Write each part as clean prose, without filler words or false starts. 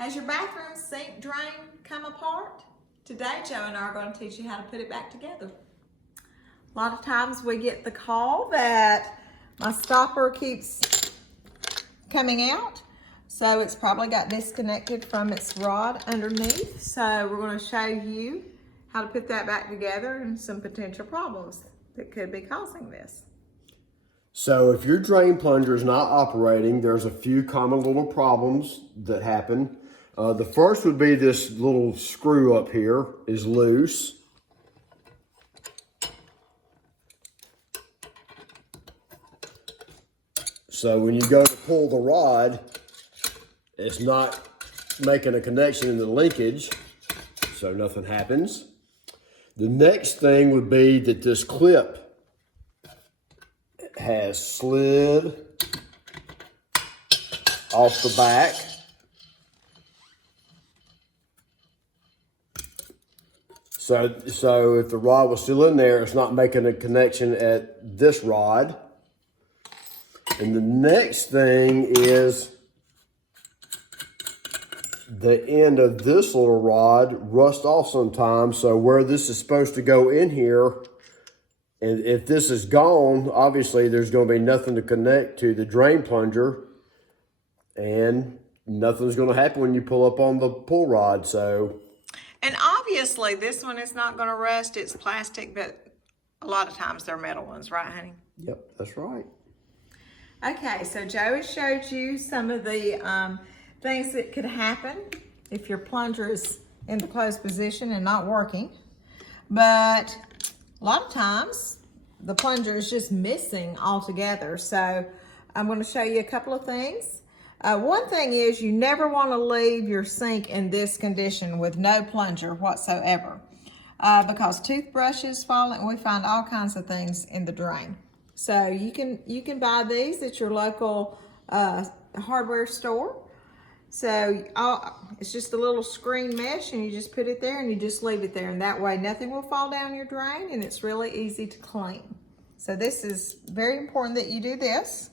Has your bathroom sink drain come apart? Today, Joe and I are going to teach you how to put it back together. A lot of times we get the call that my stopper keeps coming out. So it's probably got disconnected from its rod underneath. So we're going to show you how to put that back together and some potential problems that could be causing this. So if your drain plunger is not operating, there's a few common little problems that happen. The first would be this little screw up here is loose. So when you go to pull the rod, it's not making a connection in the linkage, so nothing happens. The next thing would be that this clip has slid off the back. So if the rod was still in there, it's not making a connection at this rod. And the next thing is the end of this little rod rusts off sometimes. So where this is supposed to go in here, and if this is gone, obviously there's going to be nothing to connect to the drain plunger, and nothing's going to happen when you pull up on the pull rod. And obviously this one is not going to rust. It's plastic, but a lot of times they're metal ones, right, honey? Yep, that's right. Okay, so Joe has showed you some of the things that could happen if your plunger is in the closed position and not working. But a lot of times the plunger is just missing altogether. So I'm going to show you a couple of things. One thing is you never want to leave your sink in this condition with no plunger whatsoever, because toothbrushes fall and we find all kinds of things in the drain. So you can buy these at your local hardware store. So it's just a little screen mesh, and you just put it there and you just leave it there, and that way nothing will fall down your drain, and it's really easy to clean. So this is very important that you do this.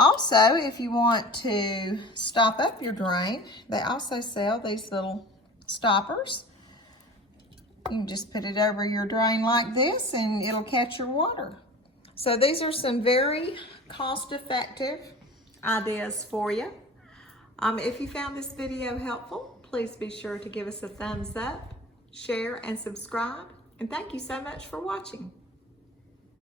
Also, if you want to stop up your drain, they also sell these little stoppers. You can just put it over your drain like this and it'll catch your water. So these are some very cost-effective ideas for you. If you found this video helpful, please be sure to give us a thumbs up, share, and subscribe. And thank you so much for watching.